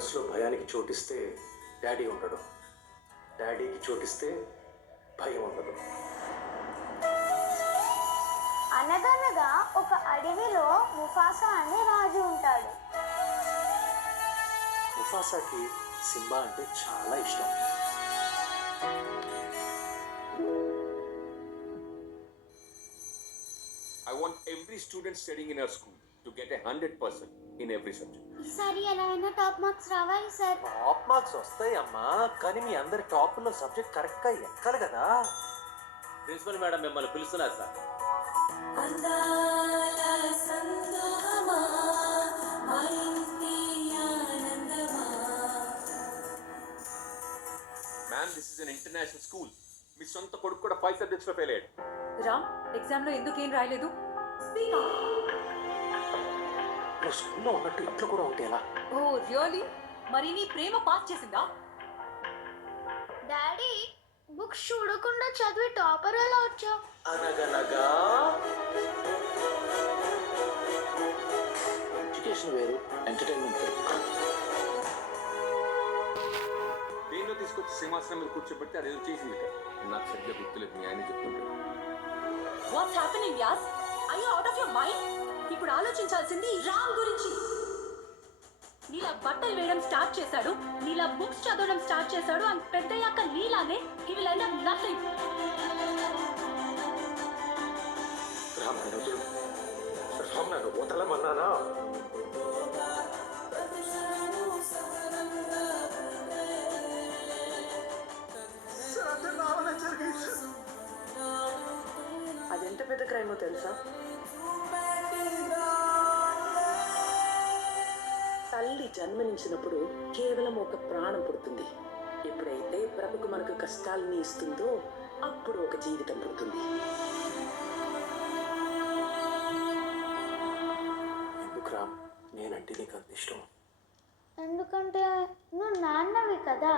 మనసులో భయానికి చోటిస్తే డాడీ ఉండడు, డాడీకి చోటిస్తే భయం ఉండదు. అనగనగా ఒక అడవిలో ముఫాసా అనే రాజు ఉంటాడు. ముఫాసాకి సింబా అంటే చాలా ఇష్టం. I want every student studying in our school to get 100% in every subject. ఈసారి ఎలా అయినా టాప్ మార్క్స్ రావాలి సార్. టాప్ మార్క్స్ వస్తాయి అమ్మా, కానీ మీ అందరి టాప్లో సబ్జెక్ట్ కరెక్ట్గా ఎక్కాలి కదా. ప్రిన్సిపల్ మేడం మిమ్మల్ని పిలుస్తున్నారు sir. Ma'am, this is an international school. మీ సొంత కొడుకు కూడా 5 subjects లో ఫెయిల్ అయ్యాడు. రామ్, ఎగ్జామ్ లో ఎందుకు ఏం రాయలేదు? నువ్వు స్కూల్లో ఉన్నట్టు ఇంట్లో కూడా ఉంటే ఎలా? ఓ రియల్లీ? మరి నీ ప్రేమ పాస్ చేసిందా? డాడీ, బుక్స్ చూడకుండా చదివి టాపర్ ఎలా వచ్చావు? అనగనగా ఎడ్యుకేషన్ వేరు, ఎంటర్టైన్మెంట్ వేరు. దేనిలో తీసుకొచ్చి సింహాసనం మీద కూర్చోబెట్టి అదేదో చేసింది కదా. నాకు సరిగ్గా గుర్తులేదు, మీ ఆయన చెప్తుంటాడు. వాట్స్ హ్యాపెనింగ్ యాస్? I you out of your mind? ఇప్పుడు ఆలోచించాల్సింది రామ్ గురించి. నీలా బట్టలు వేయడం స్టార్ట్ చేశాడు, నీలా బుక్స్ చదవడం స్టార్ట్ చేశాడు, అండ్ పెద్దయ్యాక నీలానే he will end up nothing. నన్ను వదలమన్నానా? అదెంత పెద్ద క్రైమో తెలుసా? తల్లి జన్మనించినప్పుడు కేవలం ఒక ప్రాణం పుడుతుంది. ఎప్పుడైతే ప్రభుకు మనకు కష్టాలని ఇస్తుందో అప్పుడు ఒక జీవితం పుడుతుంది. ఎందుకు రామ్ నేనంటే నీకు అంత ఇష్టం? ఎందుకంటే నువ్వు నాన్నవి కదా.